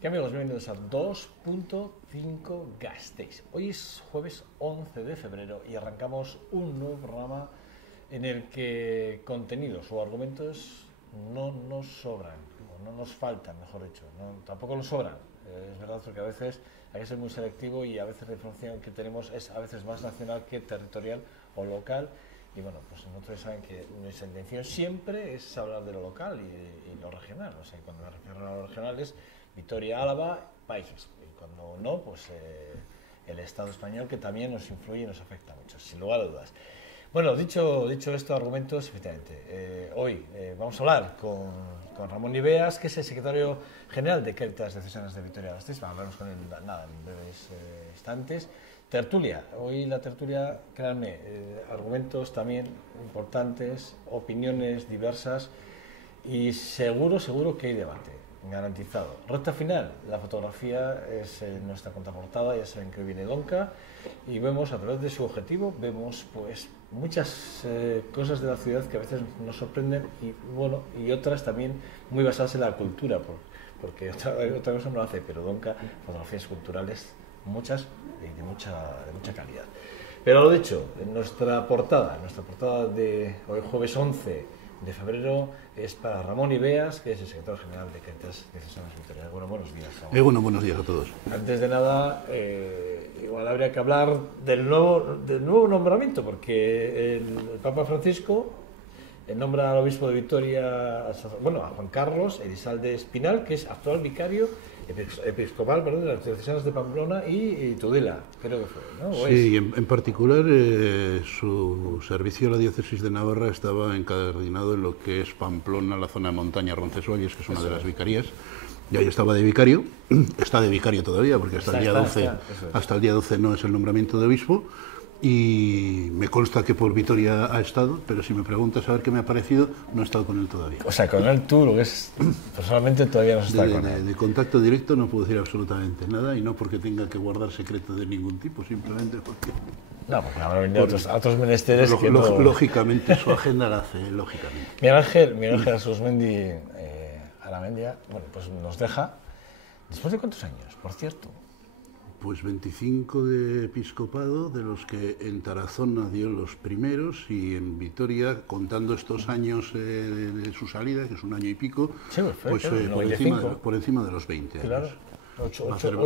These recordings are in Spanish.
¿Qué amigos? Bienvenidos a 2.5 Gasteiz. Hoy es jueves 11 de febrero y arrancamos un nuevo programa en el que contenidos o argumentos no nos sobran, o no nos faltan, mejor dicho, tampoco nos sobran. Es verdad, porque a veces hay que ser muy selectivo y a veces la información que tenemos es a veces más nacional que territorial o local. Y bueno, pues nosotros saben que nuestra intención siempre es hablar de lo local y lo regional. O sea, cuando me refiero a lo regional es Vitoria, Álava, País Vasco. Y cuando no, pues el Estado español, que también nos influye y nos afecta mucho, sin lugar a dudas. Bueno, dicho estos argumentos, efectivamente, hoy vamos a hablar con Ramón Ibeas, que es el secretario general de Cáritas Diocesanas de Vitoria-Gasteiz. Hablaremos con él en breves instantes. Tertulia, hoy la tertulia, créanme, argumentos también importantes, opiniones diversas y seguro que hay debate, garantizado. Recta final, la fotografía es nuestra contraportada, ya saben que hoy viene Donca y vemos a través de su objetivo, vemos pues muchas cosas de la ciudad que a veces nos sorprenden y bueno, y otras también muy basadas en la cultura, porque otra cosa no lo hace, pero Donca, fotografías culturales, muchas y de mucha calidad. Pero lo dicho, nuestra portada de hoy jueves 11 de febrero es para Ramón Ibeas, que es el secretario general de Cáritas Diocesanas de Vitoria. Bueno, buenos días, Ramón. Bueno, buenos días a todos. Antes de nada, igual habría que hablar del nuevo nombramiento, porque el Papa Francisco nombra al obispo de Vitoria, a Juan Carlos Elizalde Espinal, que es actual vicario episcopal de las diocesanas de Pamplona y Tudela, creo que fue, ¿no? Sí, en particular su servicio a la diócesis de Navarra estaba encardinado en lo que es Pamplona, la zona de montaña, Roncesvalles, que es una de las vicarías, y ahí estaba de vicario, está de vicario todavía, porque hasta el día 12 no es el nombramiento de obispo, y me consta que por Vitoria ha estado, pero si me preguntas a ver qué me ha parecido, no he estado con él todavía. O sea, con él tú, lo que es, personalmente todavía no has estado con él. De contacto directo no puedo decir absolutamente nada, y no porque tenga que guardar secreto de ningún tipo, simplemente porque... No, porque habrá venido a otros menesteres que lógicamente, su agenda la hace, lógicamente. Miguel Ángel Asusmendi Aramendia, bueno, pues nos deja, ¿después de cuántos años, por cierto? Pues 25 de episcopado, de los que en Tarazona dio los primeros, y en Vitoria, contando estos años de su salida, que es un año y pico, sí, pues por encima de los 20 años. Claro,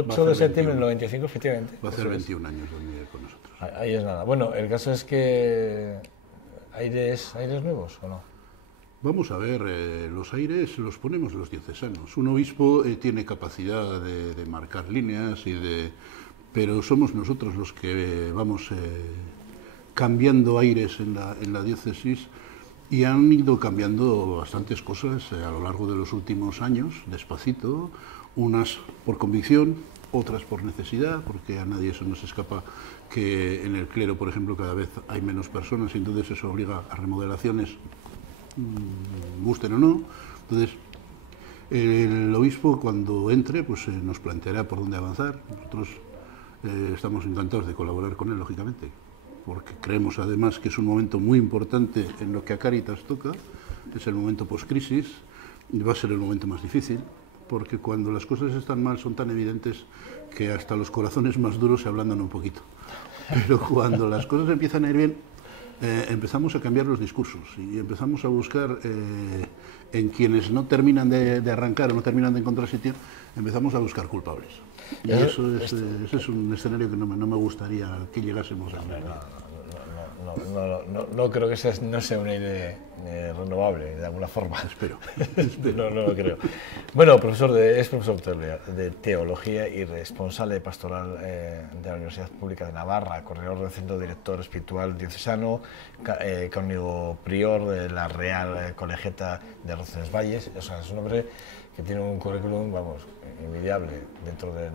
8 de septiembre del 95, efectivamente. Va a hacer 21 años venir con nosotros. Ahí es nada. Bueno, el caso es que... ¿Aires nuevos o no? Vamos a ver, los aires los ponemos los diocesanos. Un obispo tiene capacidad de marcar líneas, pero somos nosotros los que vamos cambiando aires en la diócesis, y han ido cambiando bastantes cosas a lo largo de los últimos años, despacito, unas por convicción, otras por necesidad, porque a nadie se nos escapa que en el clero, por ejemplo, cada vez hay menos personas y entonces eso obliga a remodelaciones, gusten o no. Entonces el obispo, cuando entre, pues nos planteará por dónde avanzar. Nosotros estamos encantados de colaborar con él, lógicamente, porque creemos además que es un momento muy importante en lo que a Cáritas toca. Es el momento post-crisis y va a ser el momento más difícil, porque cuando las cosas están mal son tan evidentes que hasta los corazones más duros se ablandan un poquito, pero cuando las cosas empiezan a ir bien, empezamos a cambiar los discursos y empezamos a buscar en quienes no terminan de arrancar o no terminan de encontrar sitio, empezamos a buscar culpables. Y ese es un escenario que no me gustaría que llegásemos a ver. No creo que no sea un aire renovable, de alguna forma. Espero. No lo creo. Bueno, es profesor de Teología y responsable pastoral de la Universidad Pública de Navarra, coordinador del Centro Director Espiritual Diocesano, canónigo prior de la Real Colegiata de Roncesvalles. O sea, es un hombre que tiene un currículum, vamos, envidiable dentro del...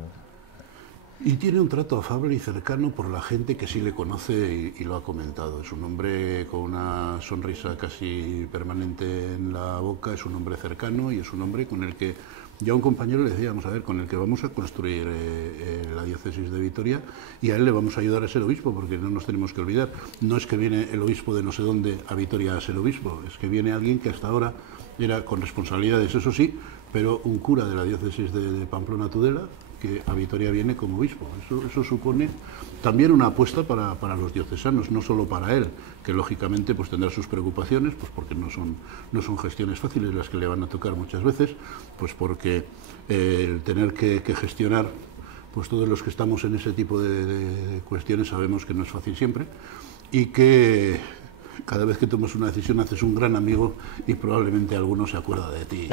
Y tiene un trato afable y cercano por la gente que sí le conoce y lo ha comentado. Es un hombre con una sonrisa casi permanente en la boca, es un hombre cercano y es un hombre con el que, ya a un compañero le decíamos, a ver, con el que vamos a construir la diócesis de Vitoria, y a él le vamos a ayudar a ser obispo, porque no nos tenemos que olvidar. No es que viene el obispo de no sé dónde a Vitoria a ser obispo, es que viene alguien que hasta ahora era con responsabilidades, eso sí, pero un cura de la diócesis de Pamplona-Tudela, que a Vitoria viene como obispo. Eso supone también una apuesta para los diocesanos, no solo para él, que lógicamente pues tendrá sus preocupaciones, pues porque no son gestiones fáciles las que le van a tocar muchas veces, pues porque el tener que gestionar, pues todos los que estamos en ese tipo de cuestiones sabemos que no es fácil siempre, y que cada vez que tomas una decisión haces un gran amigo y probablemente alguno se acuerda de ti.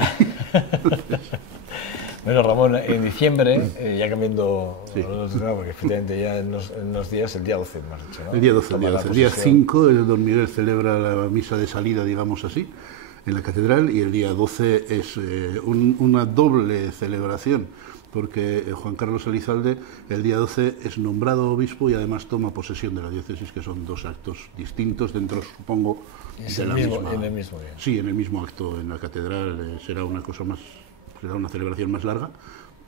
Bueno, Ramón, en diciembre, ya cambiando, Sí. porque efectivamente ya en unos días, el día 12, me has dicho, ¿no? El día 12, Toma la el día posesión. 5, el don Miguel celebra la misa de salida, digamos así, en la catedral, y el día 12 es una doble celebración, porque Juan Carlos Elizalde el día 12 es nombrado obispo y además toma posesión de la diócesis, que son dos actos distintos dentro, supongo, Es de el la mismo, misma... en el mismo día. Sí, en el mismo acto en la catedral será una cosa más, será una celebración más larga,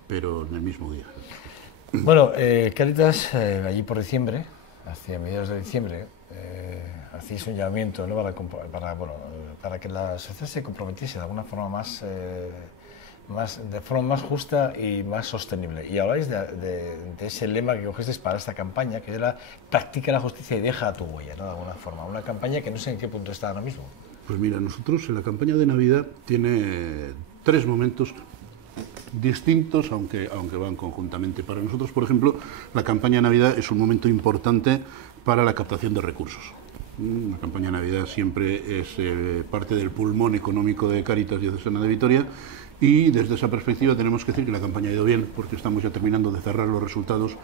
pero en el mismo día. Bueno, Cáritas, allí por diciembre, hacia mediados de diciembre, hacéis un llamamiento, ¿no? Para que la sociedad se comprometiese de alguna forma de forma más justa y más sostenible. Y habláis de ese lema que cogisteis para esta campaña, que era practica la justicia y deja tu huella, ¿no? De alguna forma. Una campaña que no sé en qué punto está ahora mismo. Pues mira, nosotros en la campaña de Navidad tiene 3 momentos distintos, aunque van conjuntamente. Para nosotros, por ejemplo, la campaña de Navidad es un momento importante para la captación de recursos. La campaña de Navidad siempre es parte del pulmón económico de Cáritas Diocesana de Vitoria, y desde esa perspectiva tenemos que decir que la campaña ha ido bien, porque estamos ya terminando de cerrar los resultados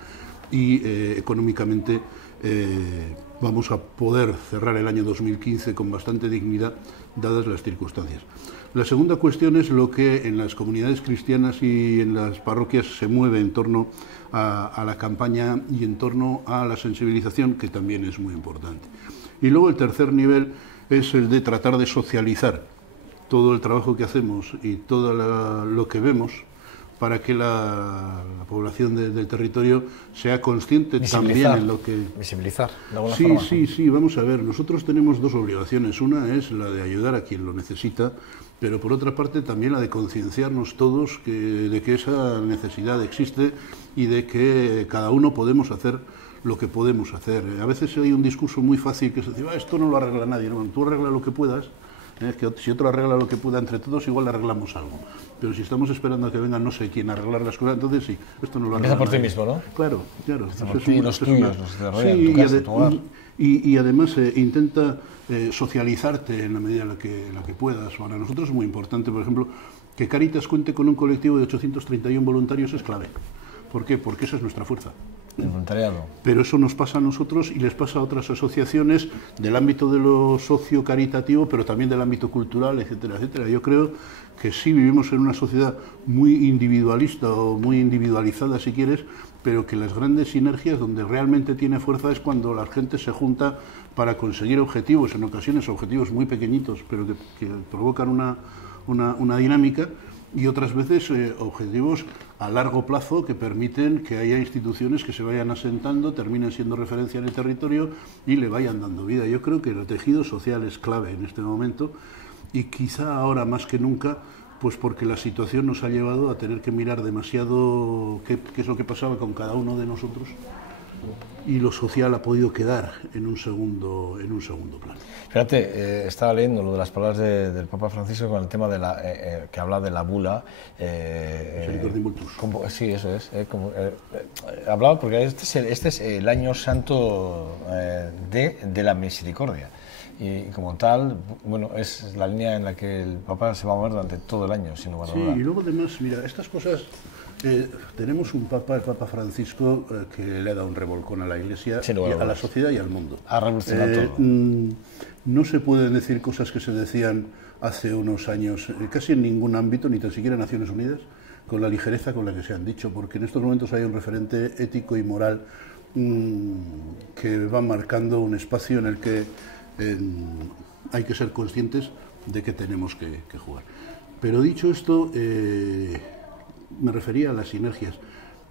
y económicamente vamos a poder cerrar el año 2015 con bastante dignidad, dadas las circunstancias. La segunda cuestión es lo que en las comunidades cristianas y en las parroquias se mueve en torno a la campaña y en torno a la sensibilización, que también es muy importante. Y luego el tercer nivel es el de tratar de socializar todo el trabajo que hacemos y todo lo que vemos, para que la población del territorio sea consciente también en lo que... Visibilizar, de alguna Sí, forma. sí, vamos a ver, nosotros tenemos dos obligaciones. Una es la de ayudar a quien lo necesita, pero por otra parte también la de concienciarnos todos de que esa necesidad existe y de que cada uno podemos hacer lo que podemos hacer. A veces hay un discurso muy fácil que se dice, esto no lo arregla nadie, no, tú arregla lo que puedas. Es que si otro arregla lo que pueda entre todos, igual arreglamos algo. Pero si estamos esperando a que venga no sé quién a arreglar las cosas, entonces sí, esto no lo arregla Empieza por ti nadie. mismo, ¿no? Claro. Empieza por ti y los tuyos, los que te rodean, Sí, tu casa, tu hogar. y además intenta socializarte en la medida en la que puedas. Para nosotros es muy importante, por ejemplo, que Cáritas cuente con un colectivo de 831 voluntarios es clave. ¿Por qué? Porque esa es nuestra fuerza. El voluntariado. Pero eso nos pasa a nosotros y les pasa a otras asociaciones del ámbito de lo socio-caritativo, pero también del ámbito cultural, etcétera, etcétera. Yo creo que sí vivimos en una sociedad muy individualista o muy individualizada, si quieres, pero que las grandes sinergias donde realmente tiene fuerza es cuando la gente se junta para conseguir objetivos, en ocasiones objetivos muy pequeñitos, pero que provocan una dinámica, y otras veces objetivos a largo plazo que permiten que haya instituciones que se vayan asentando, terminen siendo referencia en el territorio y le vayan dando vida. Yo creo que el tejido social es clave en este momento, y quizá ahora más que nunca, pues porque la situación nos ha llevado a tener que mirar demasiado qué es lo que pasaba con cada uno de nosotros, y lo social ha podido quedar en un segundo plano. Fíjate, estaba leyendo lo de las palabras del Papa Francisco con el tema de que habla de la bula. Misericordia Multus. Sí, eso es. Hablaba porque este es el año santo de la misericordia. Y como tal, bueno, es la línea en la que el Papa se va a mover durante todo el año, sin lugar a duda. Sí, y luego además, mira, estas cosas... tenemos un Papa, el Papa Francisco, que le ha dado un revolcón a la Iglesia, y a la sociedad y al mundo. Ha revolucionado todo. No se pueden decir cosas que se decían hace unos años, casi en ningún ámbito, ni tan siquiera en Naciones Unidas, con la ligereza con la que se han dicho, porque en estos momentos hay un referente ético y moral que va marcando un espacio en el que hay que ser conscientes de que tenemos que jugar. Pero dicho esto, me refería a las sinergias.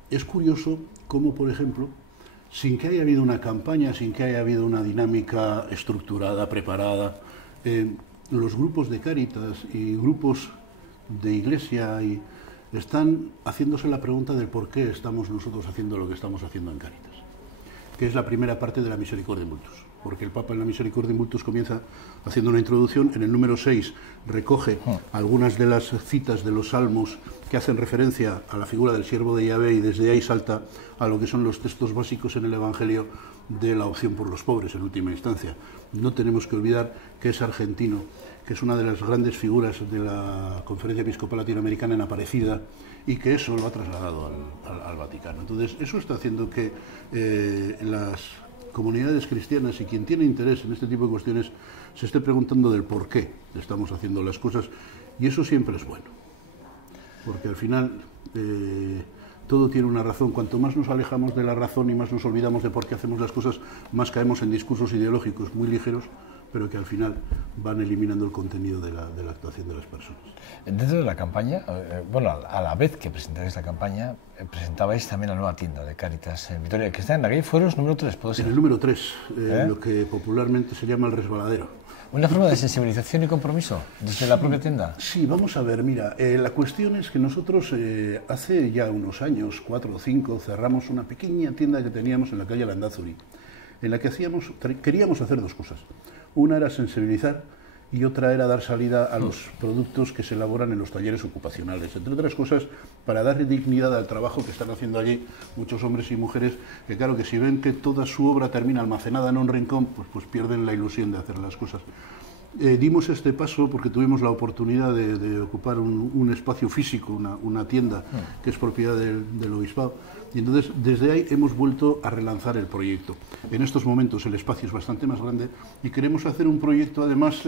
Es curioso cómo, por ejemplo, sin que haya habido una campaña, sin que haya habido una dinámica estructurada, preparada, los grupos de Cáritas y grupos de iglesia, y están haciéndose la pregunta del por qué estamos nosotros haciendo lo que estamos haciendo en Cáritas, que es la primera parte de la Misericordia in Multus, porque el Papa en la Misericordia in Multus comienza haciendo una introducción. En el número 6 recoge algunas de las citas de los salmos que hacen referencia a la figura del siervo de Yahvé, y desde ahí salta a lo que son los textos básicos en el Evangelio de la opción por los pobres en última instancia. No tenemos que olvidar que es argentino, que es una de las grandes figuras de la Conferencia Episcopal Latinoamericana en Aparecida, y que eso lo ha trasladado al Vaticano. Entonces, eso está haciendo que las comunidades cristianas y quien tiene interés en este tipo de cuestiones se esté preguntando del por qué estamos haciendo las cosas, y eso siempre es bueno, porque al final todo tiene una razón. Cuanto más nos alejamos de la razón y más nos olvidamos de por qué hacemos las cosas, más caemos en discursos ideológicos muy ligeros, pero que al final van eliminando el contenido de la actuación de las personas. Dentro de la campaña, bueno, a la vez que presentabais la campaña, presentabais también la nueva tienda de Cáritas en Vitoria, que está en la calle Fueros número 3, ¿puede ser? En el número 3, lo que popularmente se llama el resbaladero. ¿Una forma de sensibilización y compromiso desde la propia tienda? Sí, vamos a ver, mira, la cuestión es que nosotros hace ya unos años, 4 o 5, cerramos una pequeña tienda que teníamos en la calle Landázuri, en la que queríamos hacer dos cosas. Una era sensibilizar y otra era dar salida a los productos que se elaboran en los talleres ocupacionales, entre otras cosas para dar dignidad al trabajo que están haciendo allí muchos hombres y mujeres, que claro, que si ven que toda su obra termina almacenada en un rincón, pues pierden la ilusión de hacer las cosas. Dimos este paso porque tuvimos la oportunidad de ocupar un espacio físico, una tienda que es propiedad del Obispado, y entonces desde ahí hemos vuelto a relanzar el proyecto. En estos momentos el espacio es bastante más grande y queremos hacer un proyecto además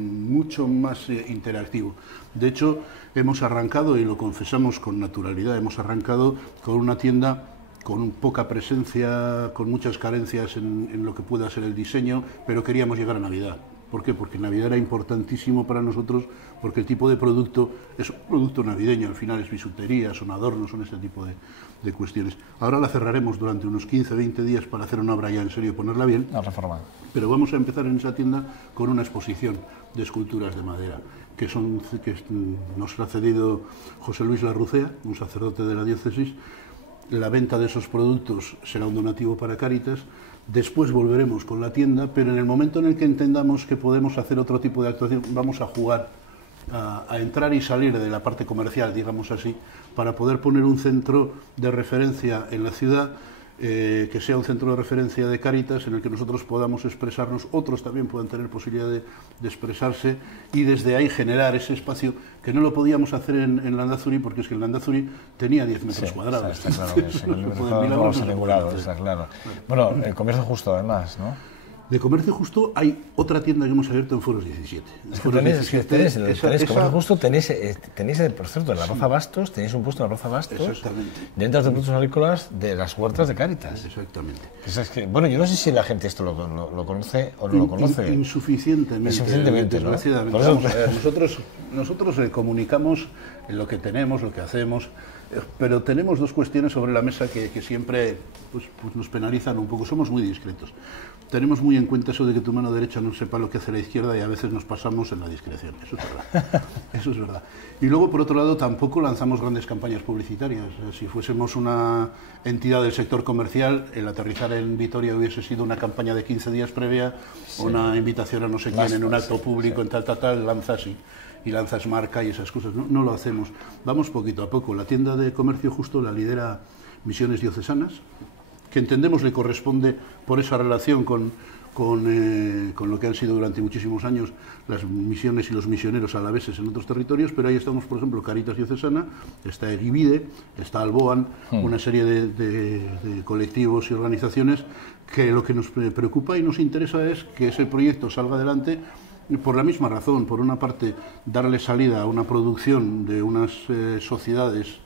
mucho más interactivo. De hecho, hemos arrancado, y lo confesamos con naturalidad, hemos arrancado con una tienda con poca presencia, con muchas carencias en lo que pueda ser el diseño, pero queríamos llegar a Navidad. ¿Por qué? Porque Navidad era importantísimo para nosotros, porque el tipo de producto es un producto navideño, al final es bisutería, son adornos, son este tipo de cuestiones. Ahora la cerraremos durante unos 15-20 días para hacer una obra ya en serio y ponerla bien. La reforma. Pero vamos a empezar en esa tienda con una exposición de esculturas de madera, que nos ha cedido José Luis Larrucea, un sacerdote de la diócesis. La venta de esos productos será un donativo para Cáritas. Después volveremos con la tienda, pero en el momento en el que entendamos que podemos hacer otro tipo de actuación, vamos a jugar a entrar y salir de la parte comercial, digamos así, para poder poner un centro de referencia en la ciudad, que sea un centro de referencia de Cáritas en el que nosotros podamos expresarnos, otros también puedan tener posibilidad de expresarse, y desde ahí generar ese espacio que no lo podíamos hacer en Landázuri, porque es que el Landázuri tenía 10 metros cuadrados. Está claro que sí, vamos asegurado, está claro. Bueno, el comercio justo además, ¿no? De comercio justo hay otra tienda que hemos abierto en Foros 17. Es que tenéis comercio justo, tenéis por cierto, en la Roza Bastos, tenéis un puesto en la Roza Bastos. Exactamente. Dentro de productos agrícolas de las huertas de Cáritas. Exactamente. Es que, bueno, yo no sé si la gente esto lo conoce o no lo conoce. Insuficientemente, ¿no? Desgraciadamente. Vamos a ver, nosotros comunicamos lo que tenemos, lo que hacemos, pero tenemos dos cuestiones sobre la mesa que siempre pues nos penalizan un poco. Somos muy discretos. Tenemos muy en cuenta eso de que tu mano derecha no sepa lo que hace la izquierda, y a veces nos pasamos en la discreción. Eso es verdad. Eso es verdad. Y luego, por otro lado, tampoco lanzamos grandes campañas publicitarias. Si fuésemos una entidad del sector comercial, el aterrizar en Vitoria hubiese sido una campaña de 15 días previa, una invitación a no sé quién en un acto público, en tal, lanzas y lanzas marca y esas cosas. No lo hacemos. Vamos poquito a poco. La tienda de comercio justo la lidera Misiones Diocesanas, que entendemos le corresponde por esa relación con lo que han sido durante muchísimos años las misiones y los misioneros alaveses en otros territorios, pero ahí estamos, por ejemplo, Cáritas Diocesana, está Eribide, está Alboan, una serie de colectivos y organizaciones que lo que nos preocupa y nos interesa es que ese proyecto salga adelante por la misma razón. Por una parte, darle salida a una producción de unas sociedades,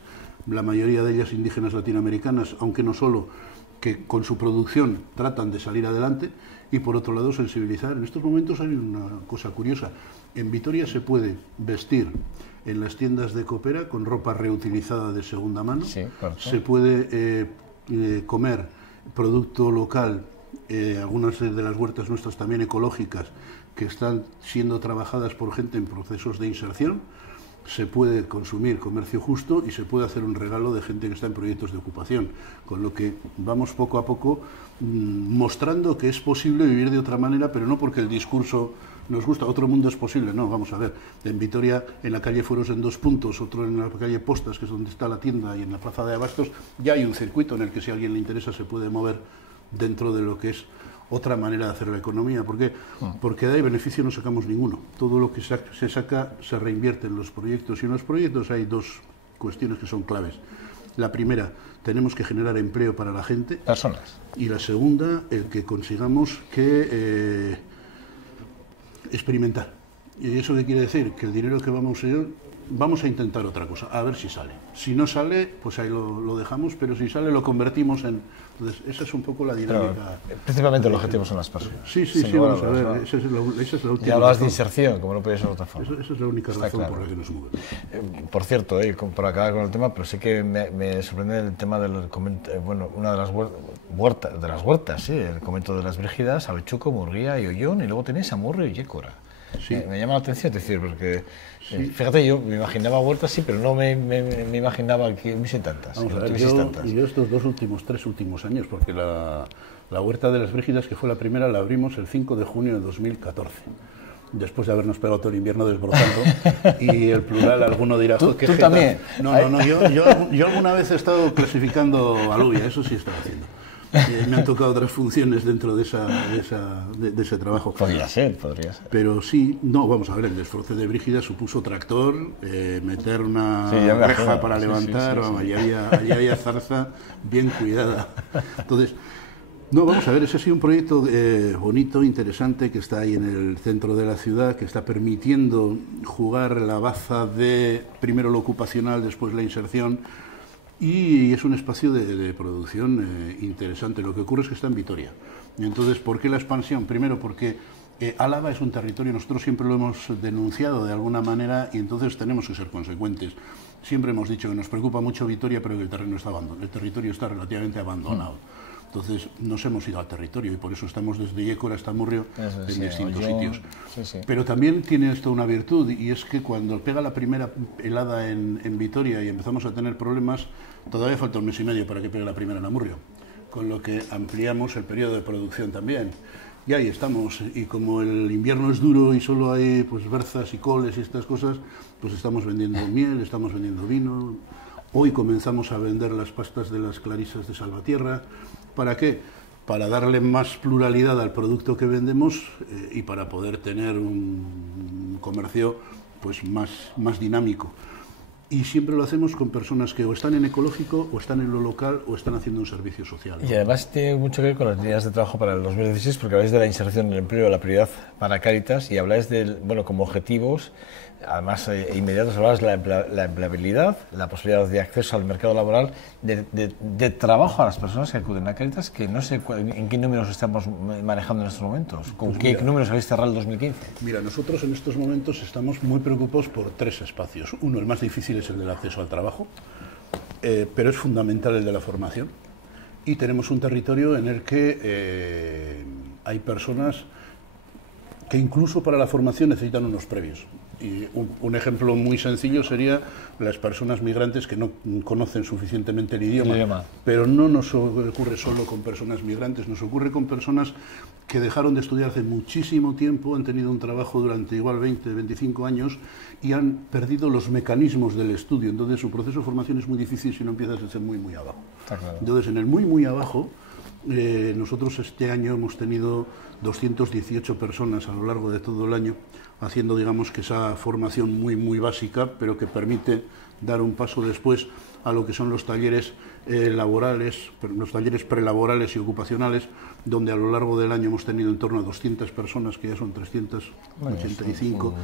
la mayoría de ellas indígenas latinoamericanas, aunque no solo, que con su producción tratan de salir adelante, y por otro lado sensibilizar. En estos momentos hay una cosa curiosa. En Vitoria se puede vestir en las tiendas de Coopera con ropa reutilizada de segunda mano, sí, claro. Se puede comer producto local, algunas de las huertas nuestras también ecológicas, que están siendo trabajadas por gente en procesos de inserción. se puede consumir comercio justo y se puede hacer un regalo de gente que está en proyectos de ocupación, con lo que vamos poco a poco mostrando que es posible vivir de otra manera, pero no porque el discurso nos gusta, otro mundo es posible, no, vamos a ver, en Vitoria, en la calle Fueros en 2 puntos, otro en la calle Postas, que es donde está la tienda, y en la plaza de Abastos, ya hay un circuito en el que si a alguien le interesa se puede mover dentro de lo que es otra manera de hacer la economía. ¿Por qué? Porque de ahí beneficio no sacamos ninguno. Todo lo que se saca se reinvierte en los proyectos, y en los proyectos hay 2 cuestiones que son claves. La primera, tenemos que generar empleo para la gente. Personas. Y la segunda, el que consigamos que experimentar. ¿Y eso qué quiere decir? Que el dinero que vamos a intentar otra cosa, a ver si sale. Si no sale, pues ahí lo dejamos, pero si sale lo convertimos en... Entonces, esa es un poco la dinámica. Pero, principalmente el objetivo son las personas. Sí, vamos a ver, ¿no? Esa es la última. Ya hablas de inserción, como no puede ser de otra forma. Esa es la única razón por la que nos movemos. Por cierto, por acabar con el tema, pero sí que me sorprende el tema del una de las huertas, sí, el convento de las Brígidas, Avechuco, Murguía y Ollón, y luego tenéis Amurrio y Yécora. Sí. Me llama la atención, es decir, porque fíjate, yo me imaginaba huertas, sí, pero no me imaginaba que hubiese tantas. Vamos a ver, yo estos 3 últimos años, porque la huerta de las Brígidas, que fue la primera, la abrimos el 5 de junio de 2014. Después de habernos pegado todo el invierno desbrozando, y el plural, alguno dirá... ¿Tú también? No, yo alguna vez he estado clasificando alubia, eso sí he estado haciendo. Me han tocado otras funciones dentro de ese trabajo. Podría ser. Pero sí, no, vamos a ver, el desfroce de Brígida supuso tractor, meter una reja para levantar, allí había zarza bien cuidada. Entonces, no, vamos a ver, ese ha sido un proyecto bonito, interesante, que está ahí en el centro de la ciudad, que está permitiendo jugar la baza de primero lo ocupacional, después la inserción. Y es un espacio de producción interesante. Lo que ocurre es que está en Vitoria. Y entonces, ¿por qué la expansión? Primero, porque Álava es un territorio, nosotros siempre lo hemos denunciado de alguna manera, y entonces tenemos que ser consecuentes. Siempre hemos dicho que nos preocupa mucho Vitoria, pero que el territorio está relativamente abandonado. Entonces nos hemos ido al territorio, y por eso estamos desde Yécora hasta Amurrio en distintos sitios. Pero también tiene esto una virtud, y es que cuando pega la primera helada en Vitoria y empezamos a tener problemas, todavía falta 1 mes y medio para que pegue la primera en Amurrio, con lo que ampliamos el periodo de producción también. Y ahí estamos, y como el invierno es duro y solo hay pues berzas y coles y estas cosas, pues estamos vendiendo miel, estamos vendiendo vino. Hoy comenzamos a vender las pastas de las clarisas de Salvatierra. ¿Para qué? Para darle más pluralidad al producto que vendemos y para poder tener un comercio pues más dinámico. Y siempre lo hacemos con personas que o están en ecológico, o están en lo local, o están haciendo un servicio social. Y además tiene mucho que ver con las líneas de trabajo para el 2016, porque habláis de la inserción en el empleo, la prioridad para Cáritas, y habláis de, como objetivos, además inmediatos, habláis de la empleabilidad, la posibilidad de acceso al mercado laboral, de trabajo a las personas que acuden a Cáritas, que no sé en qué números estamos manejando en estos momentos. ¿Con qué números habéis cerrado el 2015? Mira, nosotros en estos momentos estamos muy preocupados por 3 espacios. Uno, el más difícil, es el del acceso al trabajo, pero es fundamental el de la formación. Y tenemos un territorio en el que hay personas que incluso para la formación necesitan unos previos. Y un ejemplo muy sencillo sería las personas migrantes que no conocen suficientemente el idioma. Pero no nos ocurre solo con personas migrantes, nos ocurre con personas que dejaron de estudiar hace muchísimo tiempo, han tenido un trabajo durante igual 20, 25 años y han perdido los mecanismos del estudio. Entonces su proceso de formación es muy difícil si no empiezas a ser muy abajo. Claro. Entonces en el muy abajo, nosotros este año hemos tenido 218 personas a lo largo de todo el año haciendo, digamos, que esa formación muy básica, pero que permite dar un paso después a lo que son los talleres laborales, los talleres prelaborales y ocupacionales, donde a lo largo del año hemos tenido en torno a 200 personas, que ya son 385,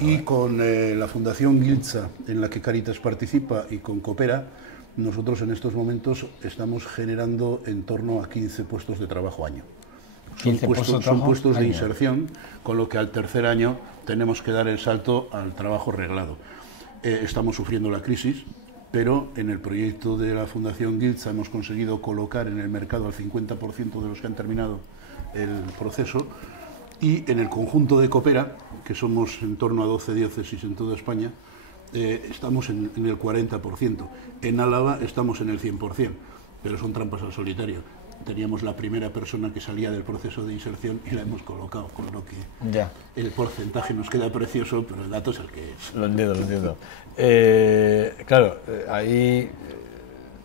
y con la Fundación Giltza, en la que Cáritas participa, y con Coopera, nosotros en estos momentos estamos generando en torno a 15 puestos de trabajo año. Son puestos de inserción, con lo que al tercer año tenemos que dar el salto al trabajo reglado. Estamos sufriendo la crisis, pero en el proyecto de la Fundación Giltza hemos conseguido colocar en el mercado al 50% de los que han terminado el proceso, y en el conjunto de Coopera, que somos en torno a 12 diócesis en toda España, estamos en el 40%. En Álava estamos en el 100%, pero son trampas al solitario. Teníamos la primera persona que salía del proceso de inserción y la hemos colocado, con lo que Ya. el porcentaje nos queda precioso, pero el dato es el que es. Lo entiendo, lo entiendo. Claro, ahí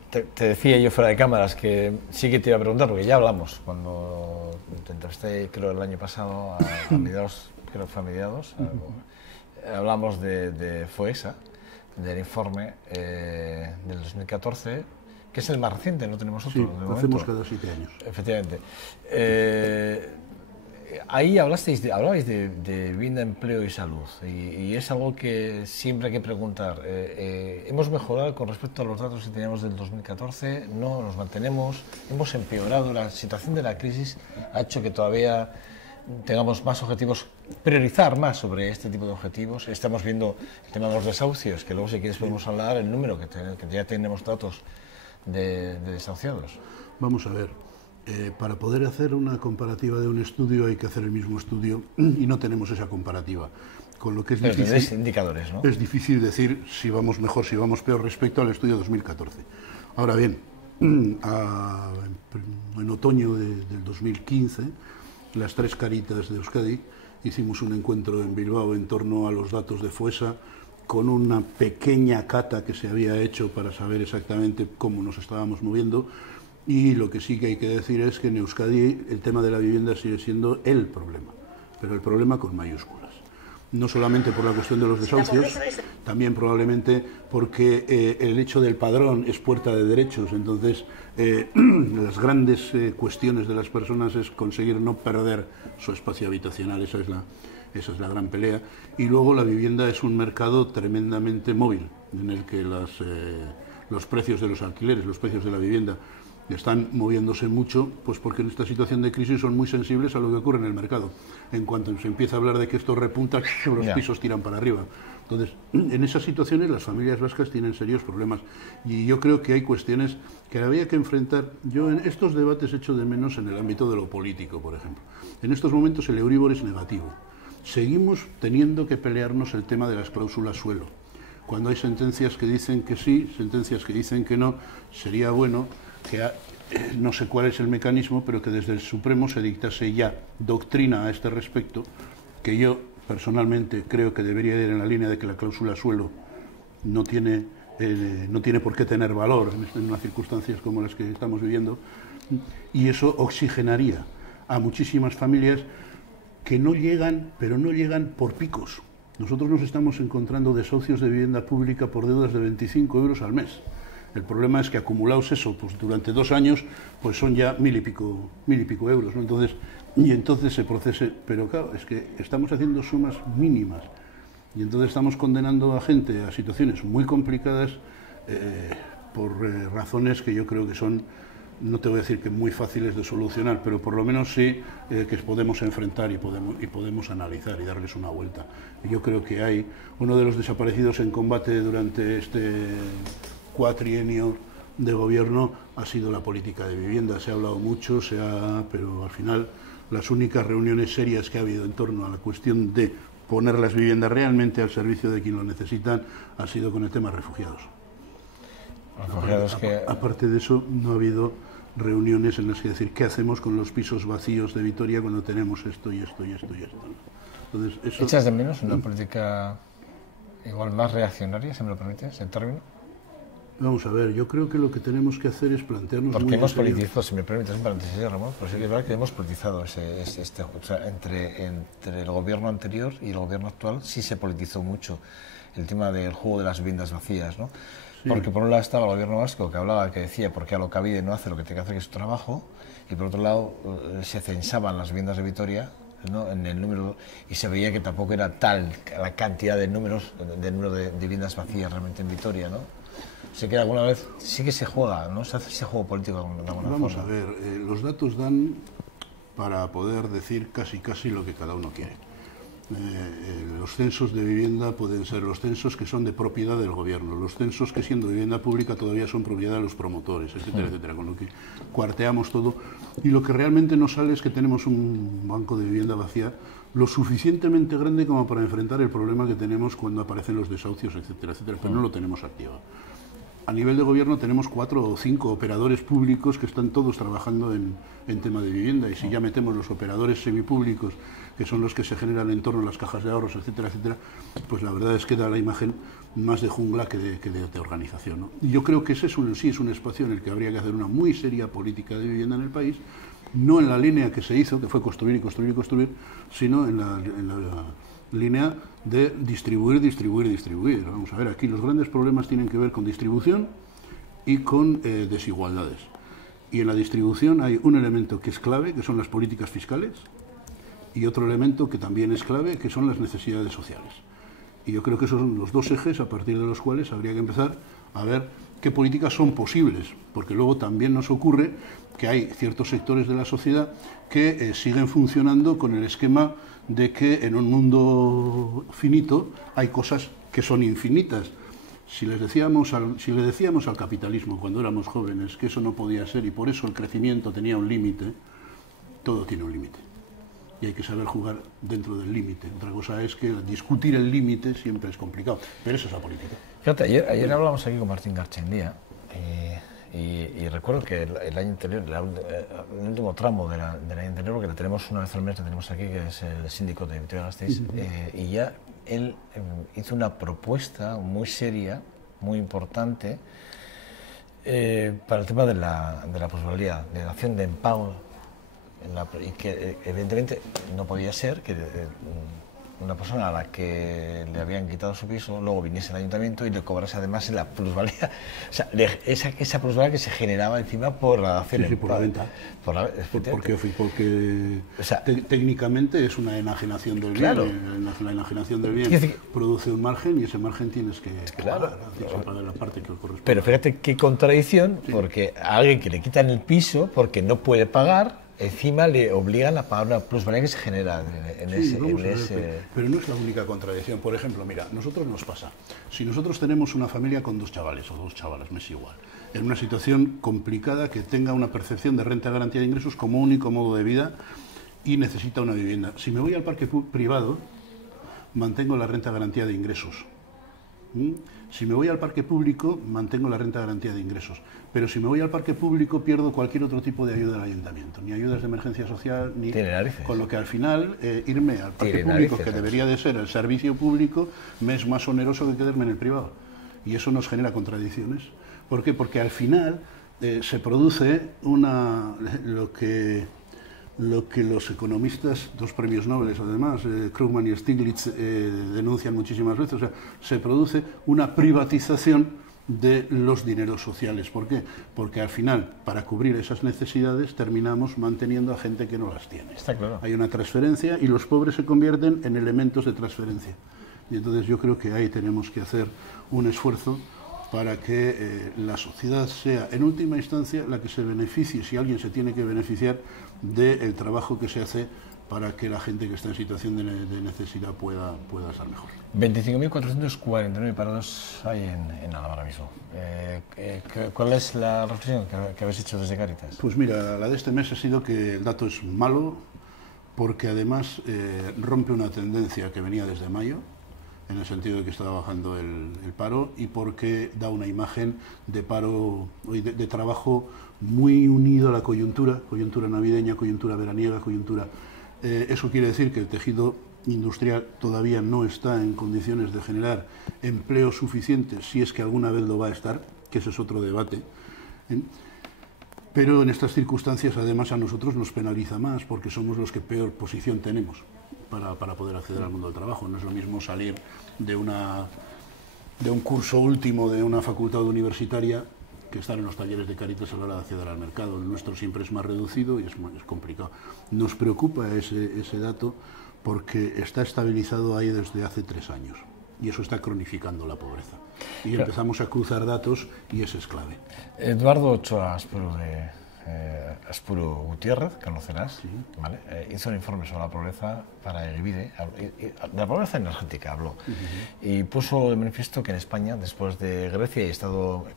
te decía yo fuera de cámaras que sí que te iba a preguntar, porque ya hablamos cuando te entrevisté, creo, el año pasado, a mediados, creo que fue a mediados, hablamos de FOESA, del informe del 2014, que es el más reciente, no tenemos otro. Sí, lo hacemos cada 7 años. Efectivamente. Ahí hablabais de vivienda, empleo y salud, y es algo que siempre hay que preguntar. ¿Hemos mejorado con respecto a los datos que teníamos del 2014? ¿No? ¿Nos mantenemos? ¿Hemos empeorado? La situación de la crisis ha hecho que todavía tengamos más objetivos, priorizar más sobre este tipo de objetivos. Estamos viendo el tema de los desahucios, que luego si quieres podemos hablar el número, que ya tenemos datos de desahuciados. Vamos a ver, para poder hacer una comparativa de un estudio hay que hacer el mismo estudio y no tenemos esa comparativa. Con lo que es difícil, indicadores, ¿no? Es difícil decir si vamos mejor, si vamos peor respecto al estudio 2014. Ahora bien, en otoño del 2015, las tres caritas de Euskadi hicimos un encuentro en Bilbao en torno a los datos de FOESA, con una pequeña cata que se había hecho para saber exactamente cómo nos estábamos moviendo, y lo que sí que hay que decir es que en Euskadi el tema de la vivienda sigue siendo el problema, pero el problema con mayúsculas. No solamente por la cuestión de los desahucios, también probablemente porque el hecho del padrón es puerta de derechos, entonces las grandes cuestiones de las personas es conseguir no perder su espacio habitacional, esa es la gran pelea. Y luego la vivienda es un mercado tremendamente móvil, en el que los precios de los alquileres, los precios de la vivienda están moviéndose mucho, pues porque en esta situación de crisis son muy sensibles a lo que ocurre en el mercado. En cuanto se empieza a hablar de que esto repunta, los pisos tiran para arriba. Entonces, en esas situaciones las familias vascas tienen serios problemas, y yo creo que hay cuestiones que había que enfrentar. Yo en estos debates echo de menos en el ámbito de lo político, por ejemplo. En estos momentos el Euribor es negativo. Seguimos teniendo que pelearnos el tema de las cláusulas suelo. Cuando hay sentencias que dicen que sí, sentencias que dicen que no, sería bueno que no sé cuál es el mecanismo, pero que desde el Supremo se dictase ya doctrina a este respecto, que yo personalmente creo que debería ir en la línea de que la cláusula suelo no tiene por qué tener valor en unas circunstancias como las que estamos viviendo, y eso oxigenaría a muchísimas familias que no llegan, pero no llegan por picos. Nosotros nos estamos encontrando desahucios de vivienda pública por deudas de 25 euros al mes. El problema es que acumulados eso, pues durante 2 años, pues son ya mil y pico euros, ¿no? Entonces se procese, pero claro, es que estamos haciendo sumas mínimas, y entonces estamos condenando a gente a situaciones muy complicadas por razones que yo creo que son, no te voy a decir que muy fáciles de solucionar, pero por lo menos sí que podemos enfrentar y podemos analizar y darles una vuelta. Yo creo que hay uno de los desaparecidos en combate durante este cuatrienio de gobierno ha sido la política de vivienda. Se ha hablado mucho, pero al final las únicas reuniones serias que ha habido en torno a la cuestión de poner las viviendas realmente al servicio de quien lo necesitan ha sido con el tema refugiados. Aparte de eso, no ha habido reuniones en las que decir qué hacemos con los pisos vacíos de Vitoria cuando tenemos esto y esto y esto y esto. Entonces, eso... ¿Echas de menos una política igual más reaccionaria, si me lo permites, en término? Vamos a ver, yo creo que lo que tenemos que hacer es plantearnos... Porque hemos politizado, si me permites un paréntesis, Ramón, pero sí que es verdad que hemos politizado o sea, entre el gobierno anterior y el gobierno actual sí se politizó mucho el tema del juego de las viviendas vacías, ¿no? Sí. Porque por un lado estaba el gobierno vasco que decía por qué Alokabide no hace lo que tiene que hacer, que es su trabajo, y por otro lado se censaban las viviendas de Vitoria, ¿no? En el número, y se veía que tampoco era tal la cantidad de número de viviendas vacías realmente en Vitoria, ¿no? Sé que alguna vez sí que se juega, ¿no? Se hace ese juego político de alguna forma. Vamos a ver, los datos dan para poder decir casi lo que cada uno quiere. Los censos de vivienda pueden ser los censos que son de propiedad del gobierno, los censos que siendo vivienda pública todavía son propiedad de los promotores, etcétera, etcétera, con lo que cuarteamos todo, y lo que realmente nos sale es que tenemos un banco de vivienda vacía lo suficientemente grande como para enfrentar el problema que tenemos cuando aparecen los desahucios, etcétera, etcétera, pero no lo tenemos activado. A nivel de gobierno tenemos 4 o 5 operadores públicos que están todos trabajando en tema de vivienda, y si ya metemos los operadores semipúblicos, que son los que se generan en torno a las cajas de ahorros, etcétera, etcétera, pues la verdad es que da la imagen más de jungla que de organización, ¿no? Y yo creo que ese sí es un espacio en el que habría que hacer una muy seria política de vivienda en el país, no en la línea que se hizo, que fue construir y construir y construir, sino en la línea de distribuir, distribuir, distribuir. Vamos a ver, aquí los grandes problemas tienen que ver con distribución y con desigualdades. Y en la distribución hay un elemento que es clave, que son las políticas fiscales, y otro elemento que también es clave, que son las necesidades sociales. Y yo creo que esos son los dos ejes a partir de los cuales habría que empezar a ver qué políticas son posibles, porque luego también nos ocurre que hay ciertos sectores de la sociedad que siguen funcionando con el esquema de que en un mundo finito hay cosas que son infinitas. Si le decíamos al capitalismo cuando éramos jóvenes que eso no podía ser y por eso el crecimiento tenía un límite, todo tiene un límite. Y hay que saber jugar dentro del límite. Otra cosa es que discutir el límite siempre es complicado, pero eso es la política. Fíjate, ayer hablamos aquí con Martín Garchendía y recuerdo que el año anterior, el último tramo del año anterior, porque le tenemos una vez al mes, le tenemos aquí, que es el síndico de Vitoria-Gasteiz, y ya él hizo una propuesta muy seria, muy importante, para el tema de la plusvalía, de la acción de impago, y que evidentemente no podía ser que una persona a la que le habían quitado su piso luego viniese al ayuntamiento y le cobrase además la plusvalía, o sea, esa plusvalía que se generaba encima por la acción sí, por la venta. Porque o sea, técnicamente es una enajenación del bien. Claro. La enajenación del bien produce un margen y ese margen tienes que pagar, pagar la parte que le corresponde. Pero fíjate qué contradicción, porque a alguien que le quitan el piso porque no puede pagar, encima le obligan a pagar una plusvalía que se genera en ese... Pero no es la única contradicción. Por ejemplo, mira, nosotros nos pasa. Si nosotros tenemos una familia con 2 chavales o 2 chavalas, me es igual, en una situación complicada que tenga una percepción de renta de garantía de ingresos como único modo de vida y necesita una vivienda. Si me voy al parque privado, mantengo la renta de garantía de ingresos. Si me voy al parque público, mantengo la renta de garantía de ingresos. Pero si me voy al parque público, pierdo cualquier otro tipo de ayuda del ayuntamiento. Ni ayudas de emergencia social, ni... Con lo que al final, irme al parque público, que debería de ser el servicio público, me es más oneroso que quedarme en el privado. Y eso nos genera contradicciones. ¿Por qué? Porque al final se produce lo que los economistas, 2 premios Nobel además, Krugman y Stiglitz, denuncian muchísimas veces. O sea, se produce una privatización de los dineros sociales. ¿Por qué? Porque al final, para cubrir esas necesidades, terminamos manteniendo a gente que no las tiene. Está claro. Hay una transferencia y los pobres se convierten en elementos de transferencia. Y entonces yo creo que ahí tenemos que hacer un esfuerzo para que la sociedad sea, en última instancia, la que se beneficie, si alguien se tiene que beneficiar del trabajo que se hace para que la gente que está en situación de necesidad pueda estar mejor. 25.449 parados hay en Álava ahora mismo. ¿Cuál es la reflexión que habéis hecho desde Cáritas? Pues mira, la de este mes ha sido que el dato es malo, porque además rompe una tendencia que venía desde mayo, en el sentido de que está bajando el paro, y porque da una imagen de paro, de trabajo muy unido a la coyuntura navideña, coyuntura veraniega, coyuntura... eso quiere decir que el tejido industrial todavía no está en condiciones de generar empleo suficiente, si es que alguna vez lo va a estar, que ese es otro debate. Pero en estas circunstancias además a nosotros nos penaliza más, porque somos los que peor posición tenemos para poder acceder al mundo del trabajo. No es lo mismo salir de un curso último de una facultad universitaria que estar en los talleres de Cáritas a la hora de acceder al mercado. El nuestro siempre es más reducido y es complicado. Nos preocupa ese dato porque está estabilizado ahí desde hace 3 años y eso está cronificando la pobreza. Y claro, empezamos a cruzar datos y ese es clave. Eduardo Ochoa Aspuro Gutiérrez, que conocerás, sí, ¿vale? Hizo un informe sobre la pobreza para el IBIDE, de la pobreza energética habló, y puso de manifiesto que en España, después de Grecia y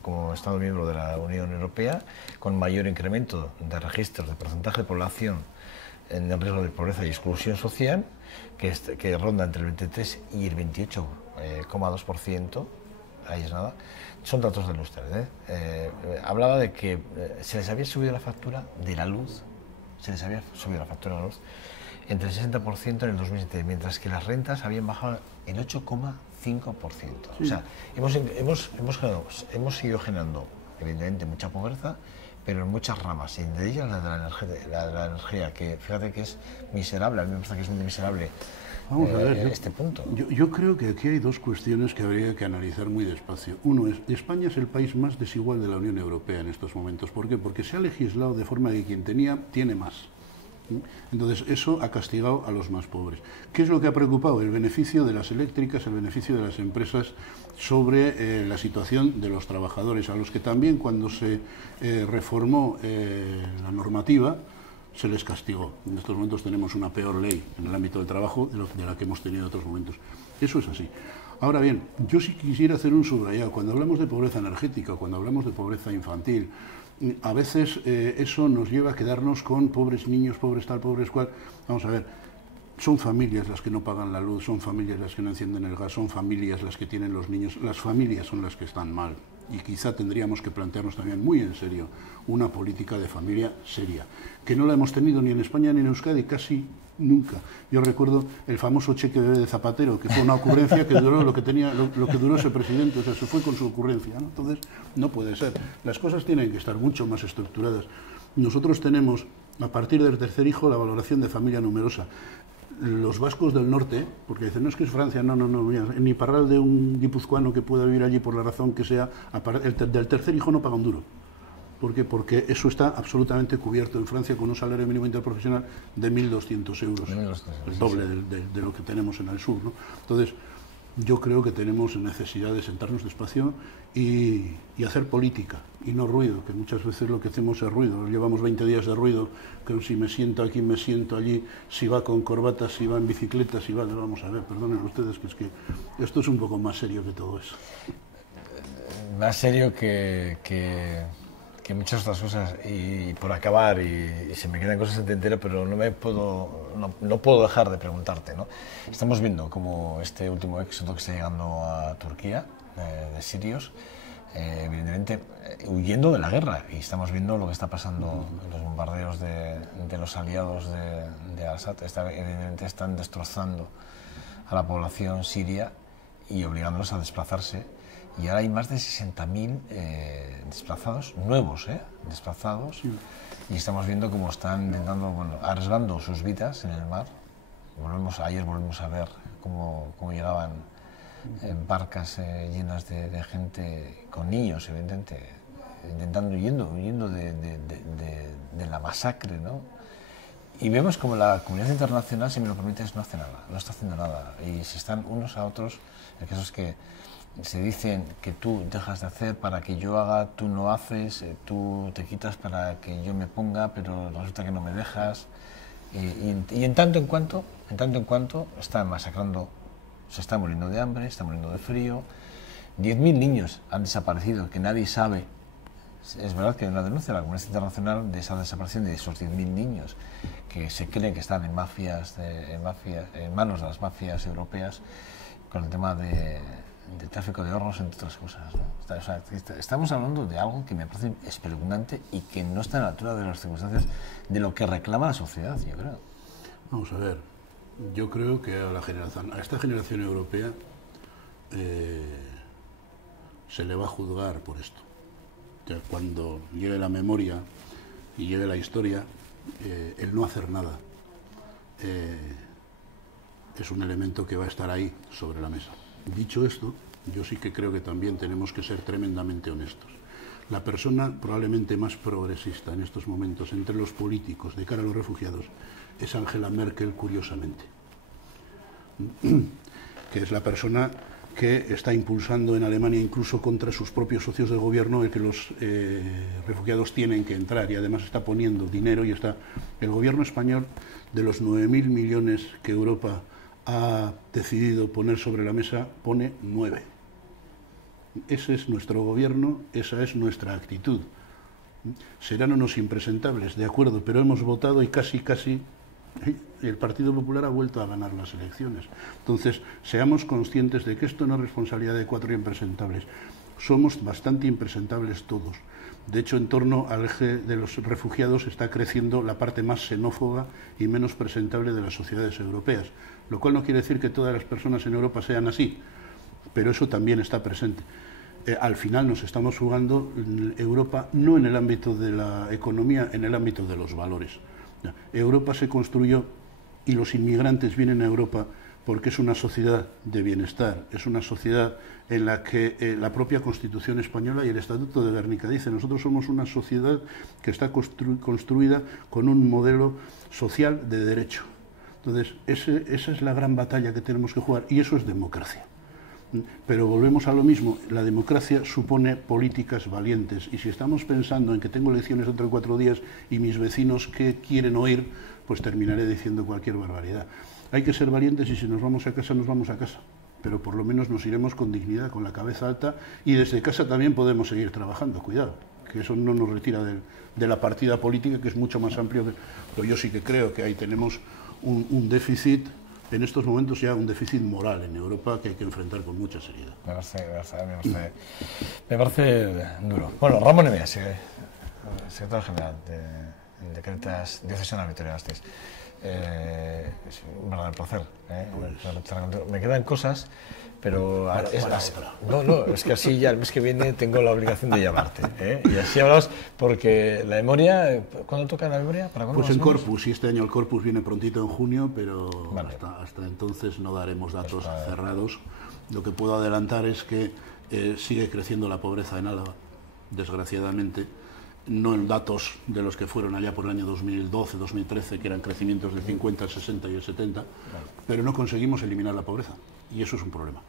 como Estado miembro de la Unión Europea, con mayor incremento de registros de porcentaje de población en el riesgo de pobreza y exclusión social, que ronda entre el 23 y el 28,2%, ahí es nada. Son datos del Eustat. Hablaba de que se les había subido la factura de la luz, entre el 60% en el 2007, mientras que las rentas habían bajado el 8,5%. Sí. O sea, hemos seguido generando, evidentemente, mucha pobreza, pero en muchas ramas, y entre ellas la de la energía, que fíjate que es miserable, a mí me parece que es muy miserable. Vamos a ver, este punto. Yo creo que aquí hay dos cuestiones que habría que analizar muy despacio. Uno es, España es el país más desigual de la Unión Europea en estos momentos. ¿Por qué? Porque se ha legislado de forma que quien tenía, tiene más. Entonces, eso ha castigado a los más pobres. ¿Qué es lo que ha preocupado? El beneficio de las eléctricas, el beneficio de las empresas sobre la situación de los trabajadores, a los que también cuando se reformó la normativa, se les castigó. En estos momentos tenemos una peor ley en el ámbito del trabajo de la que hemos tenido en otros momentos. Eso es así. Ahora bien, yo sí quisiera hacer un subrayado. Cuando hablamos de pobreza energética, cuando hablamos de pobreza infantil, a veces eso nos lleva a quedarnos con pobres niños, pobres tal, pobres cual. Vamos a ver, son familias las que no pagan la luz, son familias las que no encienden el gas, son familias las que tienen los niños, las familias son las que están mal. Y quizá tendríamos que plantearnos también muy en serio una política de familia seria, que no la hemos tenido ni en España ni en Euskadi casi nunca. Yo recuerdo el famoso cheque bebé de Zapatero, que fue una ocurrencia que duró lo que duró ese presidente, o sea, se fue con su ocurrencia, ¿no? Entonces, no puede ser. Las cosas tienen que estar mucho más estructuradas. Nosotros tenemos, a partir del tercer hijo, la valoración de familia numerosa. Los vascos del norte, porque dicen, no es que es Francia, no, mira, en Iparral de un guipuzcoano que pueda vivir allí por la razón que sea, del tercer hijo no paga un duro. ¿Por qué? Porque eso está absolutamente cubierto en Francia con un salario mínimo interprofesional de 1.200 euros, el doble de lo que tenemos en el sur, ¿no? Entonces, yo creo que tenemos necesidad de sentarnos despacio y hacer política, y no ruido, que muchas veces lo que hacemos es ruido. Llevamos 20 días de ruido, que si me siento aquí, me siento allí, si va con corbata, si va en bicicleta, si va... Vamos a ver, perdonen ustedes, que es que esto es un poco más serio que todo eso. Más serio que muchas otras cosas, y por acabar, y se me quedan cosas en tintero, pero no puedo dejar de preguntarte, ¿no? Estamos viendo como este último éxodo que está llegando a Turquía, de sirios, evidentemente huyendo de la guerra, y estamos viendo lo que está pasando en los bombardeos de los aliados de Assad. Evidentemente están destrozando a la población siria y obligándolos a desplazarse. Y ahora hay más de 60.000 desplazados, nuevos, desplazados, y estamos viendo cómo están intentando, arriesgando sus vidas en el mar. Ayer volvemos a ver cómo llegaban barcas llenas de gente, con niños, evidentemente, huyendo de la masacre, ¿no? Y vemos como la comunidad internacional, si me lo permites, no hace nada, no está haciendo nada, y se están unos a otros, el caso es que se dicen que tú dejas de hacer para que yo haga, tú no haces, tú te quitas para que yo me ponga, pero resulta que no me dejas. Y en tanto en cuanto están masacrando, se está muriendo de hambre, está muriendo de frío. 10.000 niños han desaparecido, que nadie sabe. Es verdad que hay una denuncia de la comunidad internacional de esa desaparición de esos 10.000 niños, que se creen que están en manos de las mafias europeas, con el tema de tráfico de órganos, entre otras cosas, ¿no? O sea, estamos hablando de algo que me parece espeluznante y que no está a la altura de las circunstancias de lo que reclama la sociedad, yo creo. Vamos a ver, yo creo que a esta generación europea se le va a juzgar por esto. O sea, cuando llegue la memoria y llegue la historia, el no hacer nada es un elemento que va a estar ahí sobre la mesa. Dicho esto, yo sí que creo que también tenemos que ser tremendamente honestos. La persona probablemente más progresista en estos momentos entre los políticos de cara a los refugiados es Angela Merkel, curiosamente, que es la persona que está impulsando en Alemania, incluso contra sus propios socios del gobierno, el que los refugiados tienen que entrar, y además está poniendo dinero, y está el gobierno español, de los 9.000 millones que Europa ha decidido poner sobre la mesa, pone 9. Ese es nuestro gobierno, esa es nuestra actitud. Serán unos impresentables, de acuerdo, pero hemos votado y casi Y el Partido Popular ha vuelto a ganar las elecciones. Entonces, seamos conscientes de que esto no es responsabilidad de 4 impresentables. Somos bastante impresentables todos. De hecho, en torno al eje de los refugiados está creciendo la parte más xenófoba y menos presentable de las sociedades europeas, lo cual no quiere decir que todas las personas en Europa sean así, pero eso también está presente. Al final nos estamos jugando Europa no en el ámbito de la economía, en el ámbito de los valores. Europa se construyó y los inmigrantes vienen a Europa porque es una sociedad de bienestar, es una sociedad en la que la propia Constitución española y el Estatuto de Guernica dice: nosotros somos una sociedad que está construida con un modelo social de derecho. Entonces, esa es la gran batalla que tenemos que jugar, y eso es democracia. Pero volvemos a lo mismo, la democracia supone políticas valientes, y si estamos pensando en que tengo elecciones dentro de 4 días y mis vecinos qué quieren oír, pues terminaré diciendo cualquier barbaridad. Hay que ser valientes, y si nos vamos a casa, nos vamos a casa, pero por lo menos nos iremos con dignidad, con la cabeza alta, y desde casa también podemos seguir trabajando, cuidado, que eso no nos retira de la partida política, que es mucho más amplio. Pero yo sí que creo que ahí tenemos un déficit, en estos momentos ya un déficit moral en Europa que hay que enfrentar con mucha seriedad. Me parece duro. Bueno, Ramón Emeas, secretario general de Caritas Diocesana Vitoria-Gasteiz. Es un verdadero placer. Me quedan cosas, pero es que así ya el mes que viene tengo la obligación de llamarte, y así hablamos, porque la memoria, ¿cuándo toca la memoria? Pues en Corpus, y este año el Corpus viene prontito en junio, pero vale. hasta entonces no daremos datos cerrados. Lo que puedo adelantar es que sigue creciendo la pobreza en Álava, desgraciadamente. No en datos de los que fueron allá por el año 2012, 2013, que eran crecimientos de 50, el 60 y el 70, pero no conseguimos eliminar la pobreza, y eso es un problema.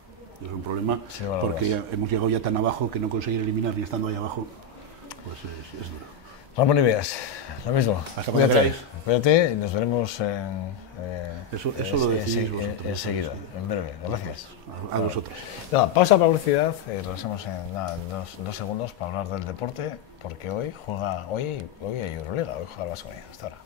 Es un problema porque ya hemos llegado ya tan abajo que no conseguir eliminar ni estando ahí abajo, pues es duro. Ramón Emeas, lo mismo. Hasta cuando queráis. Cuídate y nos veremos eso lo decidís vosotros. Enseguida, en breve. Gracias. A vosotros. Nada, pausa para publicidad y regresamos en dos segundos para hablar del deporte, porque hoy hay Euroliga, hoy juega el Baskonia. Hasta ahora.